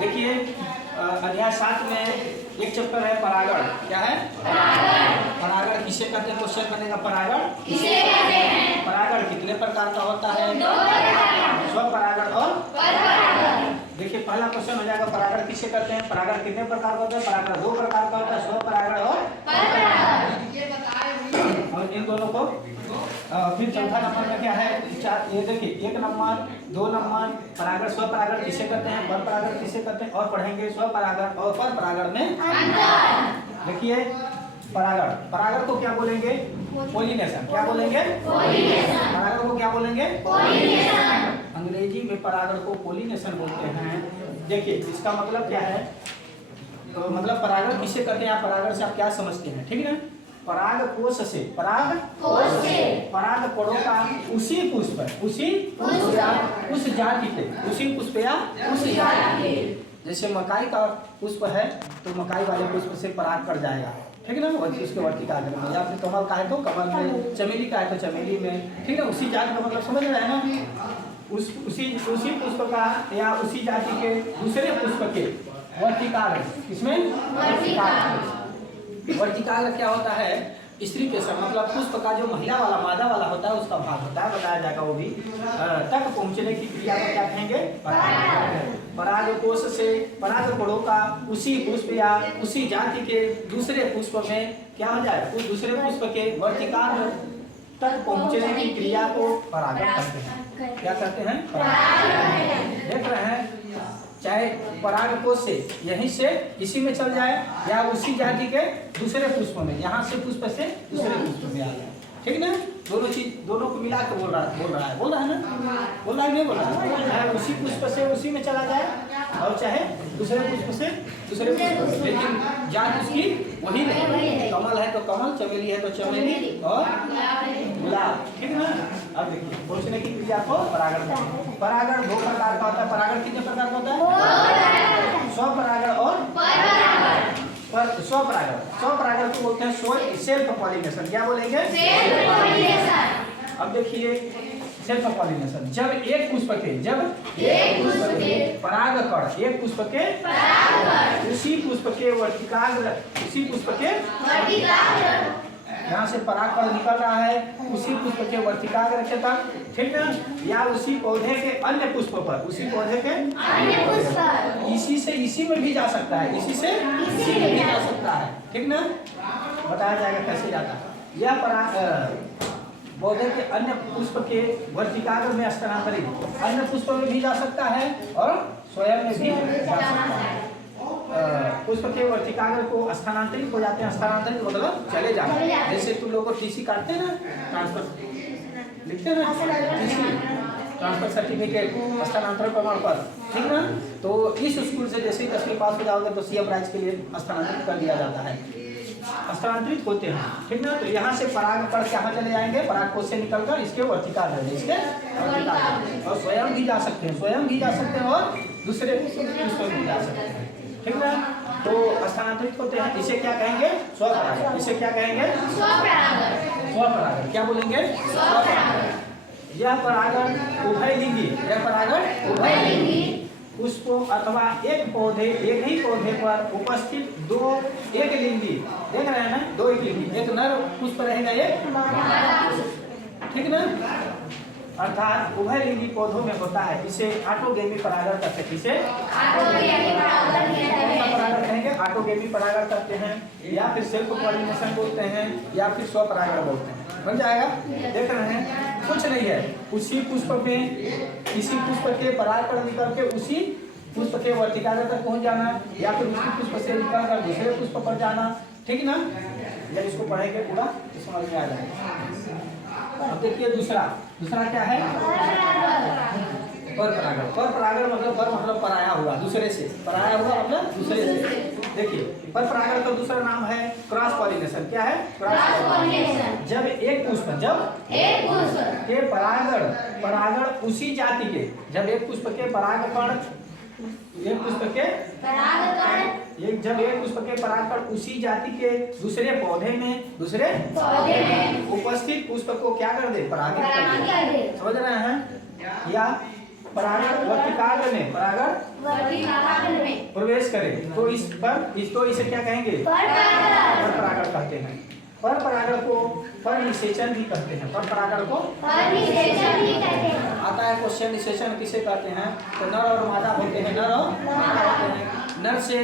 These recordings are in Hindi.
देखिए अध्याय 7 में एक चैप्टर है परागण। क्या है? परागण किसे कहते हैं? क्वेश्चन बनेगा परागण किसे कहते हैं? परागण कितने प्रकार का होता है? स्वपरागण और परपरागण। देखिए पहला क्वेश्चन हो जाएगा परागण किसे कहते हैं? परागण कितने प्रकार का होता है? परागण 2 प्रकार का होता है, स्वपरागण और परपरागण। और इन दोनों को फिर चौथा नंबर में क्या है? ये देखिए 1 नंबर 2 नंबर परागण स्वपरागण किसे कहते हैं? परपरागण किसे कहते हैं? और पढ़ेंगे स्वपरागण और परपरागण में अंतर। देखिए परागण, परागण को क्या बोलेंगे? पोलिनेशन। क्या बोलेंगे? पोलिनेशन। परागण को क्या बोलेंगे? पोलिनेशन। अंग्रेजी में परागण को पोलिनेशन बोलते हैं। देखिए इसका मतलब क्या है? तो मतलब परागण किसे कहते हैं? आप परागण से आप क्या समझते हैं? ठीक है ना? पराग कोश से, पराग कोश से पराग पड़ों का उसी पुष्प, उसी पुष्प या उस जाति के, उसी पुष्प या उस जाति के। जैसे मकाई का पुष्प है तो मकाई वाले पुष्प से पराग पड़ जाएगा, ठीक है ना? उसके वर्तिकाल में। या फिर कमल का है तो कमल में, चमेली का है तो चमेली में, ठीक है? उसी जाति का मतलब समझ रहे हैं ना? उसी पुष्प का या उसी जाति के दूसरे पुष्प के वर्तिकाल। इसमें वर्तिकाल, वर्तिकाल क्या होता है? स्त्री पेशर मतलब पुष्प का जो महिला वाला मादा वाला होता है उसका भाग होता है, बताया जाएगा वो भी। तक पहुंचने की क्रिया को क्या कहेंगे? पराग कोश से पराग पड़ों का उसी पुष्प या उसी जाति के दूसरे पुष्प में क्या हो जाए? उस दूसरे पुष्प के वर्तिकाल तक पहुंचने की क्रिया को परागण कहते हैं। क्या कहते हैं? परागण। देख रहे हैं, चाहे पराग कोश से यहीं से इसी में चल जाए या उसी जाति के दूसरे पुष्प में, यहाँ से पुष्प से दूसरे पुष्प में आ जाए, ठीक है ना? दोनों चीज, दोनों को मिला के बोल रहा है ना? बोल रहा है नहीं बोल रहा है? चाहे उसी पुष्प से उसी में चला जाए और चाहे दूसरे पुष्प से दूसरे पुष्प में, लेकिन जात उसकी वही नहीं। कमल है तो कमल, चमेली है तो चमेली और गुलाब, ठीक है ना? अब देखिए पहुंचने की क्रिया को परागण कहते हैं। परागण 2 प्रकार का होता है। परागण कितने प्रकार का होता है? स्वपरागण और परपरागण। स्वपरागण को बोलते हैं सेल्फ पॉलिनेशन। क्या बोलेंगे? Self pollination. अब देखिए सेल्फ पॉलिनेशन, जब एक पुष्प के परागकण एक पुष्प के उसी पुष्प के वर्तिकाग्र, उसी पुष्प के यहाँ से परागकण निकल रहा है उसी पुष्प के वर्तिकाग्र के तक, ठीक ना? या उसी पौधे के अन्य पुष्प पर, उसी पौधे के अन्य पुष्प, इसी से इसी में भी जा सकता है, इसी से इसी में भी जा सकता है, ठीक ना? बताया जाएगा कैसे जाता है। यह पराग पौधे के अन्य पुष्प के वर्तिकाग्र में स्थानांतरित अन्य पुष्प में भी जा सकता है और स्वयं में भी जा सकता है। पुष्प के वर्तिकाग्र को स्थानांतरित हो जाते हैं। स्थानांतरित मतलब चले जाते हैं। जैसे तुम लोग को टीसी काटते हैं ना, ट्रांसफर लिखते हैं ना, टीसी ट्रांसफर सर्टिफिकेट, स्थानांतरण प्रमाण पत्र, ठीक ना? तो इस स्कूल से जैसे ही 10वीं पास हो जाओगे तो सीएम राइज के लिए स्थानांतरित कर दिया जाता है, स्थानांतरित होते हैं, ठीक ना? तो यहाँ से पराग पर कहाँ चले जाएंगे? पराग कोश से निकलकर इसके वर्तिकाग्र में, इसके वर्तिकाग्र, और स्वयं भी जा सकते हैं, और दूसरे पुष्प में भी जा सकते हैं, ठीक ना? तो स्थानांतरित होते हैं। इसे क्या कहेंगे? स्वपरागण। इसे क्या कहेंगे? स्वपरागण। क्या बोलेंगे? स्वपरागण। यह परागण उभयलिंगी पुष्पों अथवा एक ही पौधे पर उपस्थित 2 एकलिंगी, देख रहे हैं ना? 2 एकलिंगी, एक नर पुष्प रहेगा, एक, ठीक ना? अर्थात उभयलिंगी पौधों में होता है। इसे ऑटोगेमी परागण कहते हैं। इसे परागण कहेंगे, ऑटोगेमी परागण करते हैं, या फिर सेल्फ पॉलिनेशन बोलते हैं, या फिर स्वपरागण बोलते हैं। बन जाएगा? देख रहे हैं, कुछ नहीं है, उसी पुष्प में किसी पुष्प के परागकण निकल के उसी पुष्प के वर्तिकाग्र तक पहुंच जाना, या फिर उसी पुष्प से निकलकर दूसरे पुष्प पर जाना, ठीक ना? जब इसको पढ़ेंगे पूरा तो समझ में आ जाएगा। अब देखिए दूसरा क्या है? परपरागण। परपरागण मतलब पराया हुआ, दूसरे से पराया हुआ मतलब दूसरे से। देखिए परपरागण का दूसरा नाम है क्रॉस पॉलिनेशन। क्या है? Cross pollination. जब एक पुष्प के परागण उसी जाति के, जब एक पुष्प के परागकण जब एक पुष्प के परागकण उसी जाति के दूसरे पौधे में उपस्थित पुष्प को क्या कर दे? परागित कर दे। समझ रहे हैं? या परागण वर्तिकाग्र में प्रवेश करे तो इसे क्या कहेंगे? पर परागण कहते हैं। पर परागण को पर निषेचन भी कहते हैं। पर परागण को पर निषेचन भी कहते हैं। आता है क्वेश्चन, निषेचन किसे कहते हैं? तो नर और मादा होते हैं, नर और मादा होते हैं। नर से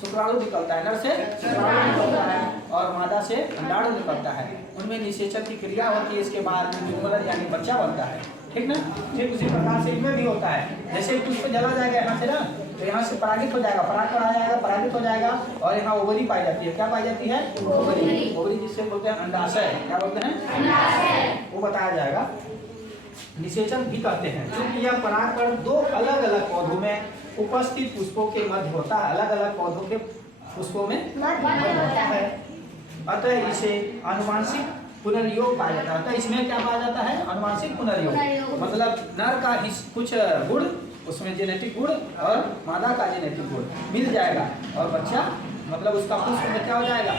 शुक्राणु निकलता है, नर से शुक्राणु निकलता है और मादा से अंडाणु निकलता है। उनमें निषेचन की क्रिया होती है, इसके बाद युगलज यानी बच्चा बनता है, ठीक ना। ठीक उसी प्रकार से इनमें भी होता है। जैसे पुष्प जला जाएगा यहाँ से ना, तो यहाँ से परागित हो जाएगा, परागण आ जाएगा, परागित हो जाएगा और यहाँ ओवरी पाई जाती है। क्या पाई जाती है? ओवरी। ओवरी जिससे बोलते हैं अंडाशय। क्या बोलते हैं? अंडाशय। वो बताया जाएगा। निषेचन भी कहते हैं क्योंकि यह परागण दो अलग अलग पौधों में उपस्थित पुष्पों के मध्य होता है। अलग अलग पौधों के पुष्पों में मध्य होता है। अतः इसे आनुवांशिक पुनर्योग पाया जाता है। अतः इसमें क्या पाया जाता है? आनुवांशिक पुनर्योग। मतलब नर का कुछ गुण, उसमें जेनेटिक गुण और मादा का जेनेटिक गुण मिल जाएगा और बच्चा मतलब उसका पुष्प में क्या हो जाएगा?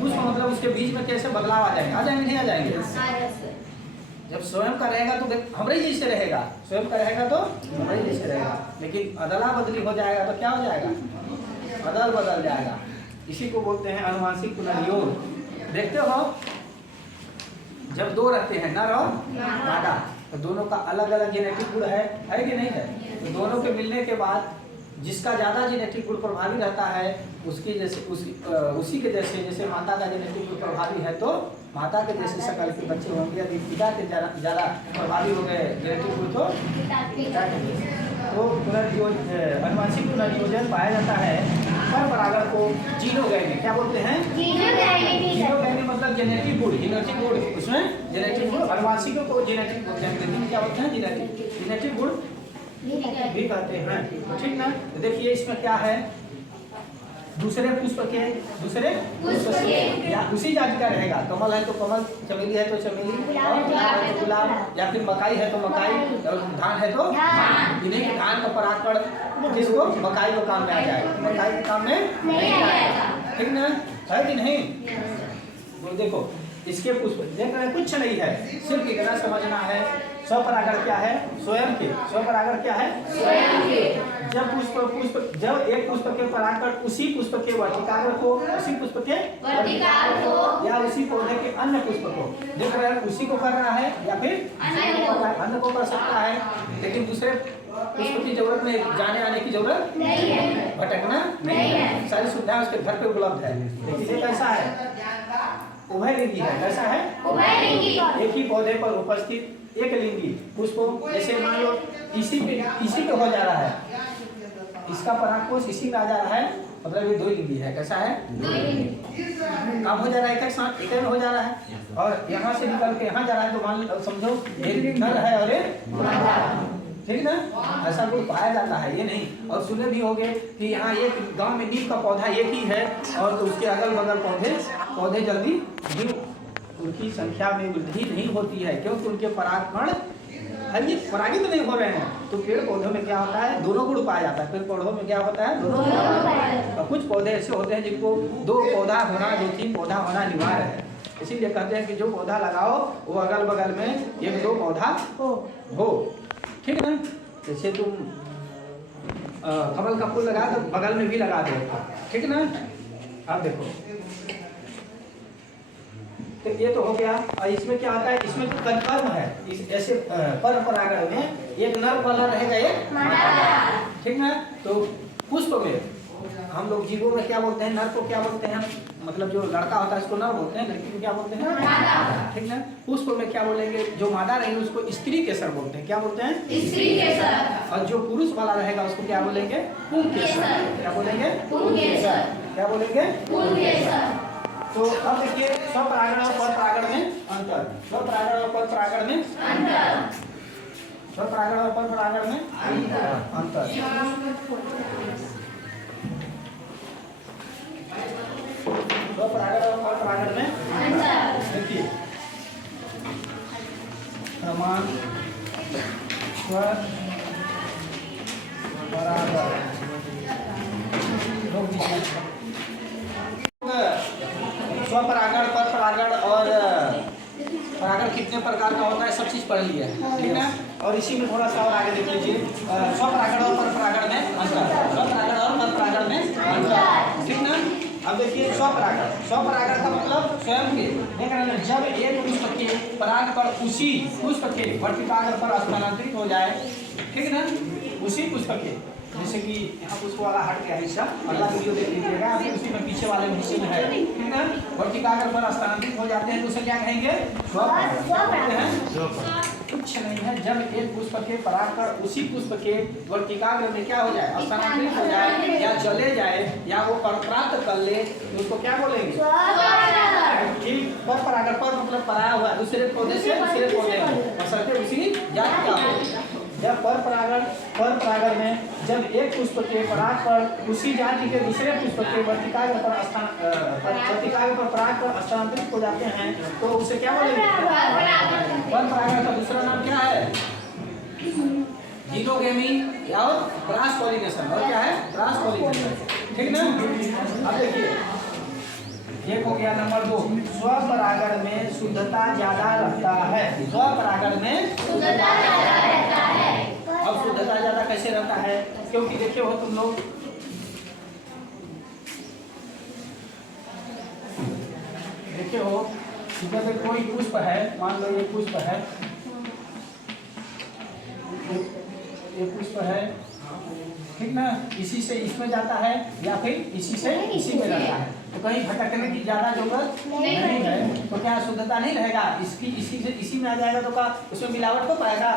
पुष्प मतलब उसके बीच में कैसे बदलाव आ जाएंगे? आ जाएंगे नहीं आ जाएंगे? जब स्वयं का रहेगा तो हमारे जैसे रहेगा, स्वयं का रहेगा तो हमारे जैसे रहेगा। लेकिन अदला बदली हो जाएगा तो क्या हो जाएगा? अदल बदल जाएगा। इसी को बोलते हैं आनुवांशिक पुनर्योग। देखते हो जब दो रहते हैं नर और मादा, तो दोनों का अलग अलग जेनेटिक गुण है कि नहीं है? तो दोनों के मिलने के बाद जिसका ज्यादा जेनेटिक गुण प्रभावी रहता है उसकी जैसे उसी के जैसे माता का जेनेटिक गुण प्रभावी है तो माता के जैसे शकल के बच्चे होंगे। यदि पिता के ज्यादा प्रभावी हो गए जेनेटिक गुण तो पिता के। तो आनुवांशिक पुनर्योजन पाया जाता है। पर परागण को जीनोगैमी क्या बोलते हैं? जीनोगैमी मतलब जेनेटिक गुण, जेनेटिक गुण, उसमें जेनेटिक गुण। आनुवांशिक को जेनेटिक गुण क्या बोलते हैं? जेनेटिक गुण भी कहते हैं, ठीक ना। देखिए इसमें क्या है? दूसरे पुष्प के या उसी जाति का रहेगा। कमल है तो कमल, चमेली है तो चमेली, और गुलाब है तो गुलाब, या फिर मकाई है तो मकाई, और धान है तो धान। इन्हीं के धान का परागण किसको? मकाई को काम में आ जाएगा, मकाई के काम में नहीं आएगा, ठीक ना। है कि नहीं? तो देखो इसके पुष्प देख रहे हैं, कुछ नहीं है, सिर्फ इतना समझना है स्वपरागण क्या है? स्वयं के। स्वपरागण क्या है? स्वयं के। जब जब एक पुष्प के परागण उसी पुष्प के वर्तिकाग्र को, उसी पुष्प के वर्तिकाग्र को या उसी पौधे के अन्य पुष्प को, देख रहे हैं, उसी को कर रहा है या फिर अन्य को कर सकता है। लेकिन दूसरे पुष्प की जरूरत नहीं, जाने आने की जरूरत नहीं है, भटकना नहीं है, सारी सुविधाएं उसके घर पे उपलब्ध है। लेकिन ये कैसा है? उभयलिंगी है। कैसा है? उभयलिंगी। एक ही पौधे पर उपस्थित एक लिंगी पुष्पों, जैसे मान लो इसी पे हो जा रहा है, इसका परागकोश इसी में आ जा रहा है, मतलब ये दो लिंगी है। कैसा है? दो लिंगी। काम हो जा रहा है एक साथ, एक में हो जा रहा है, और यहाँ से निकल के यहाँ जा रहा है, तो मान समझो एक नर है और एक मादा, ठीक ना। ऐसा कोई पाया जाता है ये नहीं। और सुने भी होंगे कि यहाँ एक गांव में नीम का पौधा एक ही है और तो उसके अगल बगल पौधे जल्दी उनकी संख्या में वृद्धि नहीं होती है, क्योंकि उनके परागकण परागित नहीं हो रहे हैं। तो पेड़ पौधों में क्या होता है? दोनों गुण पाया जाता है। पेड़ पौधों में क्या होता है? दोनों गुण। और कुछ पौधे ऐसे होते हैं जिनको दो पौधा होना, 2-3 पौधा होना अनिवार्य है। इसीलिए कहते हैं कि जो पौधा लगाओ वो अगल बगल में 1-2 पौधा हो, ठीक है ना। जैसे तुम कमल का फूल लगा तो बगल में भी लगा दो, ठीक है ना। आप देखो तो ये तो हो गया। और इसमें क्या आता है? इसमें जो कर्म है, इस ऐसे पर परागण में एक नर वाला रहेगा, एक मादा, ठीक ना। तो पुष्प में हम लोग जीवों में क्या बोलते हैं? नर को क्या बोलते हैं? मतलब जो लड़का होता है उसको नर बोलते हैं, लड़की को क्या बोलते हैं? मादा, ठीक ना। पुष्प में क्या बोलेंगे? जो मादा रहेगी उसको स्त्री केसर बोलते हैं। क्या बोलते हैं? स्त्री केसर। और जो पुरुष वाला रहेगा उसको क्या बोलेंगे? पुंकेसर। क्या बोलेंगे? पुंकेसर। क्या बोलेंगे? पुंकेसर। तो अब देखिए स्वपरागण और परपरागण में अंतर। स्वपरागण और परपरागण में अंतर। स्वपरागण और परपरागण में अंतर। स्वपरागण और परपरागण में अंतर। देखिए समान स्वपरागण स्वपरागण, परपरागण और परागण कितने प्रकार का होता है, सब चीज पढ़ लिया है, ठीक है। और इसी में थोड़ा सा और आगे देख लीजिए स्वपरागण और परपरागण में अंतर। देखिए स्वपरागण, स्वपरागण का मतलब स्वयं के, देख रहे हैं जब एक पुष्प के पराग पर उसी पुष्प के वर्तिकाग्र पर स्थानांतरित हो जाए, ठीक है ना, उसी पुष्प के, जैसे कि यहाँ पुष्प वाला हट गया हिस्सा, अगला वीडियो देख लीजिएगा, फिर उसी में पीछे वाले हिस्से में है, ठीक है ना, वर्तिकाग्र पर स्थानांतरित हो जाते हैं तो उसे क्या कहेंगे, स्वपरागण। कुछ नहीं है, जब एक पुष्प के पराग पर उसी पुष्प के वर्तिकाग्र में क्या हो जाए, स्थानांतरित हो जाए या चले जाए या वो प्राप्त कर ले तो उसको क्या बोलेंगे, ठीक। पर परागण, पर मतलब पराया हुआ दूसरे पौधे से दूसरे पौधे में बशर्ते उसी जाति का हो। जब पर परागण में जब एक पुष्प के पराग पर उसी जाति के दूसरे पुष्प के वर्तिकाग्र पर पराग पर स्थानांतरित हो जाते हैं तो उसे क्या बोलेंगे, पर परागण का दूसरा नाम क्या है, जीनोगेमी या क्रॉस पॉलिनेशन, और क्या है, क्रॉस पॉलिनेशन, ठीक ना। अब देखिए ये हो गया नंबर 2, स्वपरागण में शुद्धता ज्यादा रहता है, स्वपरागण में शुद्धता ज्यादा रहता है। अब शुद्धता ज्यादा कैसे रहता है, क्योंकि देखे हो तुम लोग, देखे हो जब कोई पुष्प है, मान लो ये पुष्प है, ये पुष्प है, ठीक ना, इसी से इसमें जाता है या फिर इसी से इसी में जाता है, तो कहीं भटकने की ज्यादा जरूरत नहीं है, तो क्या शुद्धता नहीं रहेगा, इसकी इसी से इसी में आ जाएगा तो क्या उसमें मिलावट हो पाएगा,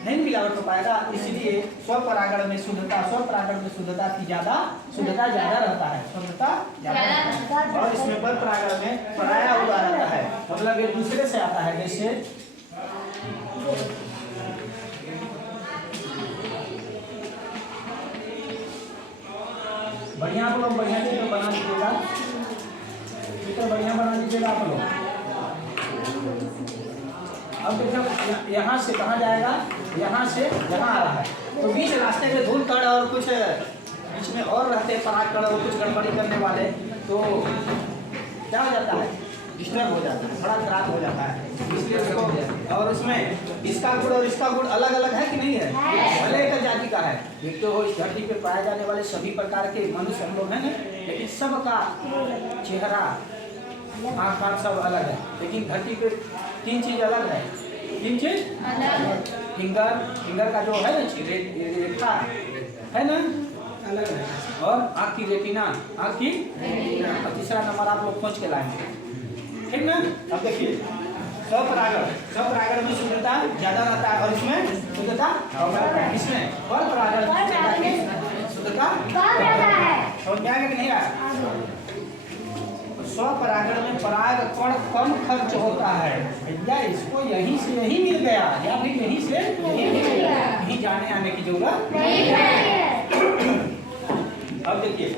नहीं मिलावट हो पाएगा। इसलिए स्वपरागण में शुद्धता, स्वपरागण में शुद्धता ज्यादा रहता है, शुद्धता ज्यादा रहता है, और इसमें पर परागण में पराया हुआ रहता है, मतलब एक दूसरे से आता है, जैसे बढ़िया, आप लोग बढ़िया चित्र बना लीजिएगा, चित्र बढ़िया बना लीजिएगा आप लोग। अब देखो यहाँ से कहाँ जाएगा, यहाँ से यहाँ आ रहा है, तो बीच रास्ते में धूल कण और कुछ बीच में और रहते हैं पराग कण और कुछ गड़बड़ी करने वाले, तो क्या हो जाता है, डिस्टर्ब हो जाता है, बड़ा खराब हो जाता है, इसलिए उसको, और उसमें इसका गुण और इसका गुण अलग अलग है कि नहीं है, भले एक जाति का है, देखते हो इस धरती पे पाए जाने वाले सभी प्रकार के मनुष्य हम लोग हैं ना, लेकिन सबका चेहरा आँख पाँच सब अलग है, लेकिन धरती पे 3 चीज अलग है, 3 चीज, फिंगर का जो है ना रेखा है ना अलग है, और आँख की रेटिना, आँख की, और तीसरा नंबर आप लोग खोज के लाएंगे, ठीक ना। अब देखिए स्वपरागण में शुद्धता ज्यादा रहता है और इसमें शुद्धता कम रहता है, इसमें पर परागण में शुद्धता कम रहता है, और क्या नहीं है, स्वपरागण में पराग कण कम खर्च होता है, भैया इसको यहीं से यहीं मिल गया या फिर यहीं से यहीं मिल गया, कहीं जाने आने की जरूरत नहीं है। अब देखिए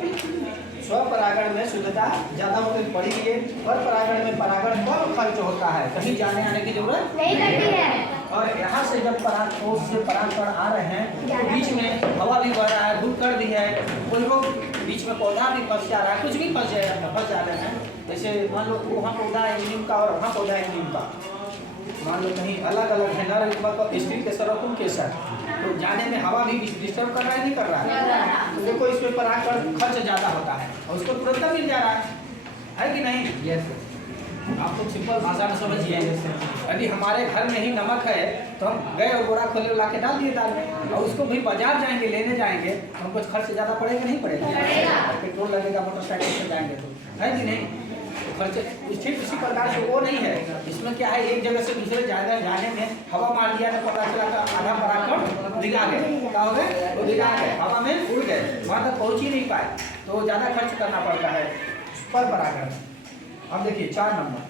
स्वपरागण में शुद्धता ज्यादा होती है, पढ़ी है, पर परागण में परागण कम खर्च होता है, कहीं जाने आने की जरूरत नहीं पड़ती है, और यहाँ से जब पराग कोष से परागकण आ रहे हैं तो बीच में हवा भी बह रहा है, धूप कर दी है, कोई लोग बीच में पौधा भी फंस जा रहा है, कुछ भी फंस जा रहे हैं, जैसे मान लो वहाँ पौधा है नीम का और वहाँ पौधा है नीम का, मान लो कहीं अलग अलग है, नर स्त्री के सरकुम के साथ, तो जाने में हवा भी डिस्टर्ब कर रहा है, नहीं कर रहा है, तो देखो इसमें परागकण खर्च ज्यादा होता है और उसको तुरंत मिल जा रहा है कि नहीं। यस आपको सिंपल भाषा में समझिए, यदि हमारे घर में ही नमक है तो हम गए और बोरा खोले ला के डाल दिए दाल में, और उसको भी बाजार जाएंगे लेने जाएंगे तो हमको खर्च ज़्यादा पड़ेगा नहीं पड़ेगा, पेट्रोल लगेगा, मोटरसाइकिल से जाएंगे तो है कि नहीं, तो खर्चे ठीक उसी प्रकार से वो नहीं है, इसमें क्या है एक जगह से दूसरे जगह जाने में हवा मार दिया तो पता चला था आधा परागकण दिखा गए, क्या हो गए, वो दिखा गए, हवा में उड़ गए, वहाँ तक पहुँच ही नहीं पाए, तो ज़्यादा खर्च करना पड़ता है पर परागण। अब देखिए 4 नंबर,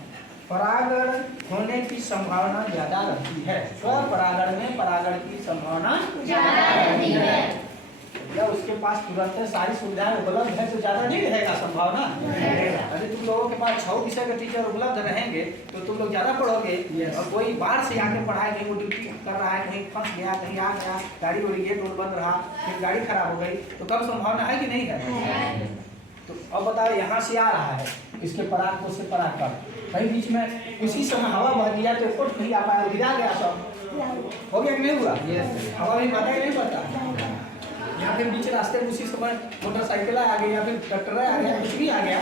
परागण होने की संभावना ज्यादा रहती है, स्वपरागण में परागण की संभावना ज्यादा रहती है, जब उसके पास तुरंत सारी सुविधाएं उपलब्ध है तो ज्यादा नहीं रहेगा संभावना, यदि तुम लोगों के पास 6 विषय के टीचर उपलब्ध रहेंगे तो तुम लोग ज्यादा पढ़ोगे, और कोई बाहर से आके पढ़ाए, कहीं वो ड्यूटी कर रहा है, कहीं फंस गया, कहीं आ गया, गाड़ी उड़ी गेट रोड बंद रहा, फिर गाड़ी खराब हो गई, तो कम संभावना है कि नहीं है। तो अब बताओ यहाँ से आ रहा है इसके पराग को से पराग कर, कहीं बीच में उसी समय हवा बह दिया तो कोट नहीं आ पाया, गिरा गया, सब हो गया कि नहीं हुआ, हवा भी पता ही नहीं पड़ता, यहाँ फिर बीच रास्ते में उसी समय मोटरसाइकिल आ गई या फिर ट्रैक्टर आ गया, कुछ भी आ गया,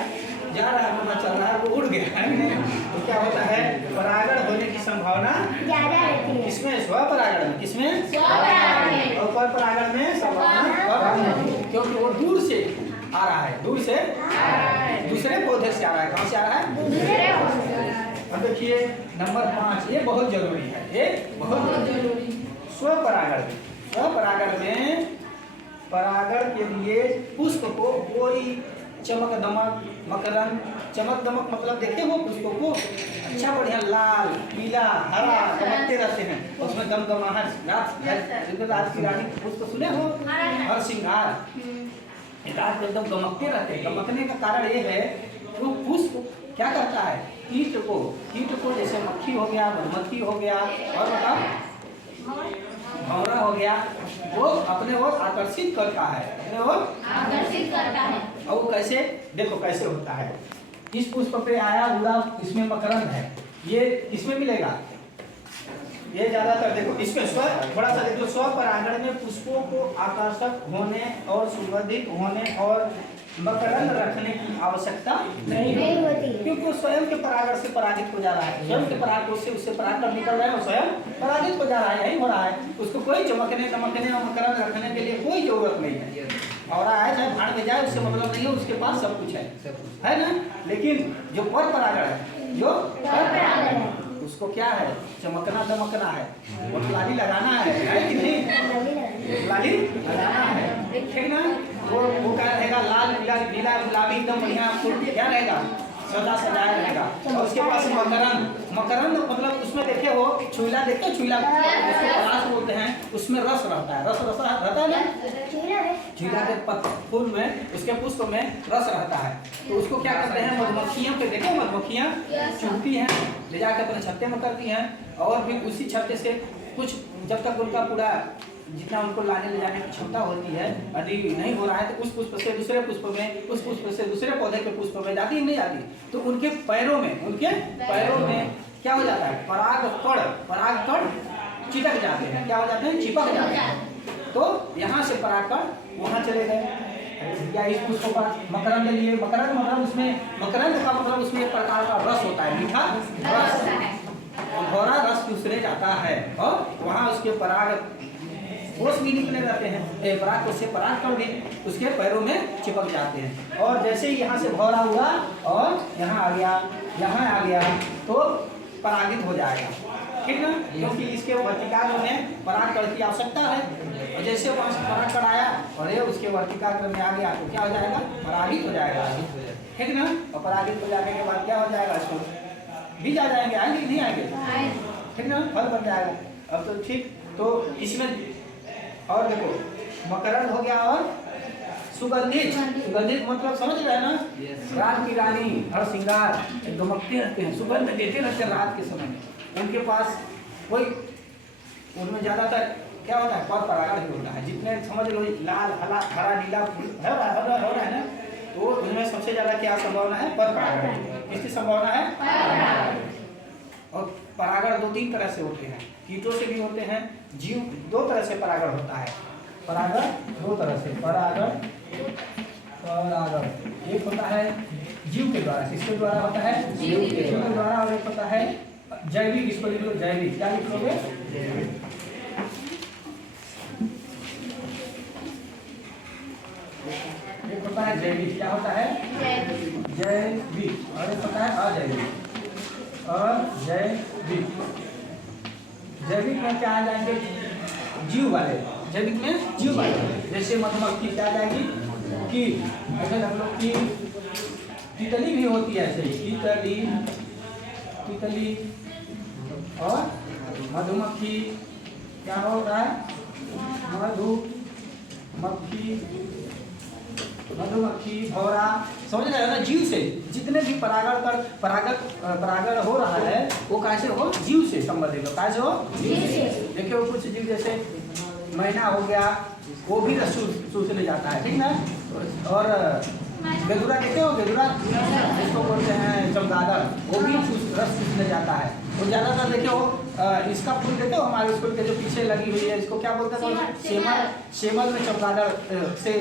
जा रहा है, पता चल रहा है, वो उड़ गया है नहीं, तो क्या होता है, परागण होने की संभावना ज्यादा रहती है। किसमें? स्वपरागण में। किसमें? स्वपरागण में। और परपरागण में संभावना कम है, क्योंकि वो दूर से आ रहा है, दूर से दूसरे पौधे से आ रहा है। कहाँ से आ रहा है? दूसरे पौधे से। अब देखिए नंबर 5, ये बहुत जरूरी है, ये बहुत जरूरी। स्वपरागण। स्वपरागण में परागण के लिए पुष्प को कोई चमक दमक मकरंद, चमक दमक मतलब देखे वो पुष्पों को अच्छा बढ़िया लाल पीला हरा चमकते रहते हैं, उसमें दमदमाहट, रात की रानी पुष्प सुने हो, हर श्रृंगार, रात में एकदम गमकते रहते हैं। गमकने का कारण ये है वो पुष्प क्या करता है, कीट को जैसे मक्खी हो गया, मधुमक्खी हो गया, और बताओ भंवरा हो गया, वो अपने ओर आकर्षित करता है, अपने ओर आकर्षित करता है। और वो कैसे, देखो कैसे होता है, इस पुष्प पे आया उड़ा, इसमें मकरंद है, ये किसमें मिलेगा, ये ज्यादातर देखो इसमें थोड़ा सा देखो, स्वपरागण में पुष्पों को आकर्षक होने और सुगंधित होने और मकरंद रखने की आवश्यकता नहीं होती, क्योंकि वो स्वयं के परागण से परागित हो जा रहा है, स्वयं के पराग से उससे परागण निकल रहा है और स्वयं परागित हो जा रहा है, यही हो रहा है। उसको कोई चमकने दमकने और मकरंद रखने के लिए कोई जरूरत नहीं है। और आया चाहे भाड़ में जाए, उससे मतलब नहीं है, उसके पास सब कुछ है ना। लेकिन जो पर परागण है, जो पर परागण है, उसको क्या है, चमकना दमकना है, वो लाली लगाना है कि नहीं, लाली लगाना है, ठीक ना। वो क्या रहेगा, लाल पीला नीला गुलाबी एकदम बढ़िया फूल क्या रहेगा, सदा सजाया रहेगा। और उसके पास मकरंद मतलब उसमें देखे हो छुईला, देखे छुईला परास बोलते हैं, उसमें रस रहता है, रस रहता है ना, छुईला के फूल में, उसके पुष्प में रस रहता है। तो उसको क्या करते हैं, मधुमक्खियों के देखे, मधुमक्खियाँ चुनती हैं, ले जाकर अपने छत्ते में करती हैं, और फिर उसी छत्ते से कुछ जब तक उनका पूरा जितना उनको लाने ले जाने की क्षमता होती है, यदि नहीं हो रहा है तो उस पुष्प से दूसरे पुष्प में, उस पुष्प से दूसरे पौधे के पुष्प में जाती नहीं जाती, तो उनके पैरों में क्या हो जाता है, परागकण चिपक जाते हैं, क्या हो जाते हैं, चिपक जाते हैं। तो यहाँ से परागकण वहाँ चले गए, या इस पुष्प पर मकरंद लिए, मकरंद मतलब उसमें, मकरंद का मतलब उसमें एक प्रकार का रस होता है, मीठा रस, भौरा रस चूसने जाता है, और वहाँ उसके पराग कोष भी निकले रहते हैं, पराग कोष से परागकण भी उसके पैरों में चिपक जाते हैं। और जैसे ही यहाँ से भौरा हुआ और यहाँ आ गया तो परागित हो जाएगा, ठीक ना, क्योंकि इसके वर्तिकाग्र में परागकण की आवश्यकता है। और जैसे वहाँ से परागकण आया और ये उसके वर्तिकाग्र में आ गया तो क्या हो जाएगा, परागित हो जाएगा, ठीक ना। और परागित हो जाने के बाद क्या हो जाएगा, इसको बीज आ जाएंगे, आएंगे नहीं आएंगे, ठीक ना, फल बन जाएगा। अब तो ठीक, तो इसमें और देखो मकरंद हो गया और सुगंधित मतलब समझ रहे हैं ना, रात की रानी हर श्रृंगार दमकते रहते हैं, सुगंध देते रहते हैं रात के समय। उनके पास कोई, उनमें ज्यादातर क्या होता है, पर परागण ही होता है। जितने समझ लो लाल हरा नीला फूल हो रहा है ना, तो उनमें सबसे ज्यादा क्या संभावना है, पर परागण। इसकी संभावना है। और परागण 2-3 तरह से होते हैं, कीटों से भी होते हैं, जीव 2 तरह से परागण होता है। परागण 2 तरह से, परागण एक होता है जीव के द्वारा, किसके द्वारा होता है, जीव के द्वारा, और एक होता है जैविक। इसको लिख लो जैविक, क्या लिख लोगे, एक होता है जैविक, क्या होता है, जैविक, और एक होता है अजैविक। और जैविक में क्या आ जाएंगे, जीव वाले, जैविक में जीव वाले, जैसे मधुमक्खी क्या आ जाएगी, कीट, ऐसे हम लोग की तितली भी होती है, ऐसे तितली और मधुमक्खी क्या होता है, मधुमक्खी भौरा, समझ रहे हो ना। जीव से जितने भी परागण हो रहा है वो कैसे हो, जीव से संबंधित हो, कैसे हो, जीव से। देखिए कुछ जीव जैसे मैना हो गया, वो भी रस चूसने जाता है, ठीक ना। और बेदुरा देखते हो, बेदुरा इसको बोलते हैं चमगादड़, वो भी रस चूसने जाता है। तो ज़्यादातर देखे हो इसका फूल देते हो हमारे स्कूल के जो पीछे लगी हुई है, इसको क्या बोलते हैं? सेमल। सेमल में चमगादड़ से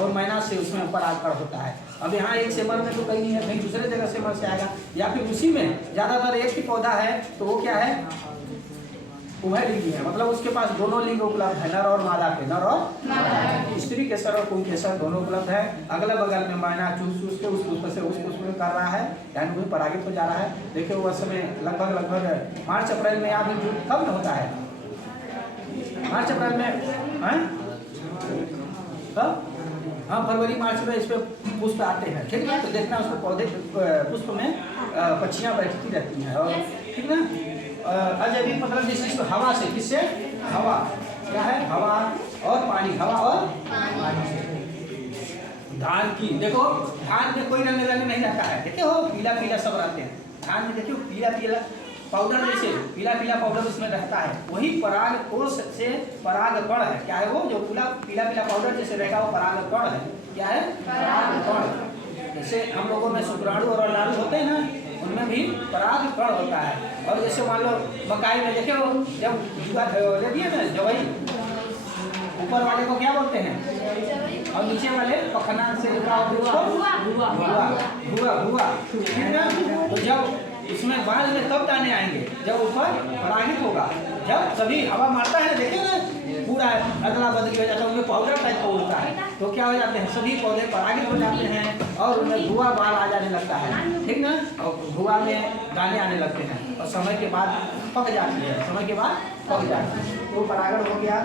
और मैना से उसमें परागण होता है। अब यहाँ एक सेमल में तो कहीं नहीं है, कहीं दूसरे जगह सेमल से आएगा, या फिर उसी में ज़्यादातर एक ही पौधा है तो वो क्या है? उभयलिंगी है, मतलब उसके पास दोनों लिंग उपलब्ध है, नर और मादा के, नर और स्त्री केसर और पुंकेसर दोनों उपलब्ध है। अगल बगल में मैना चूस चूस के उस पुष्प से उस पुष्प में कर रहा है, यानी वही परागित हो जा रहा है। देखिए वर्ष में लगभग मार्च अप्रैल में, यहाँ भी कब में होता है? मार्च अप्रैल में, कब? हाँ, फरवरी मार्च में इस पे पुष्प आते हैं, ठीक है। तो देखना उसमें पौधे पुष्प में पक्षियाँ बैठती रहती हैं, और ठीक ना। अजैविक मतलब जिस हवा से, किससे? हवा क्या है? हवा और पानी, हवा और धान की, देखो धान में कोई रंग नहीं रहता है, देखे हो पीला पीला सब रहते हैं धान में, देखियो पीला पीला पाउडर, जैसे पीला पीला पाउडर उसमें रहता है, वही पराग कोष से परागकण है। क्या है वो? जो पीला पीला पाउडर जैसे रहेगा वो परागकण है। क्या है? परागकण। जैसे हम लोगों में शुक्राणु और अंडाणु होते हैं ना, उनमें भी परागकण होता है। और जैसे मान लो मकाई में देखे हो, जब जुआ ले दिए ना जवई, ऊपर वाले को क्या बोलते हैं और नीचे वाले पखना से भुआ, ठीक है। तो जब इसमें बाद में कब दाने आएंगे? जब ऊपर परागित होगा, जब सभी हवा मारता है, देखे ना पूरा अदला बदली हो जाता है, उनमें पाउडर टाइप का उड़ता है, तो क्या हो जाते हैं? सभी पौधे परागित हो जाते हैं और उनमें धुआं बाल आ जाने लगता है, ठीक ना। और धुआं में दाने आने लगते हैं और समय के बाद पक जाती है, समय के बाद पक जाती है, तो परागण हो गया।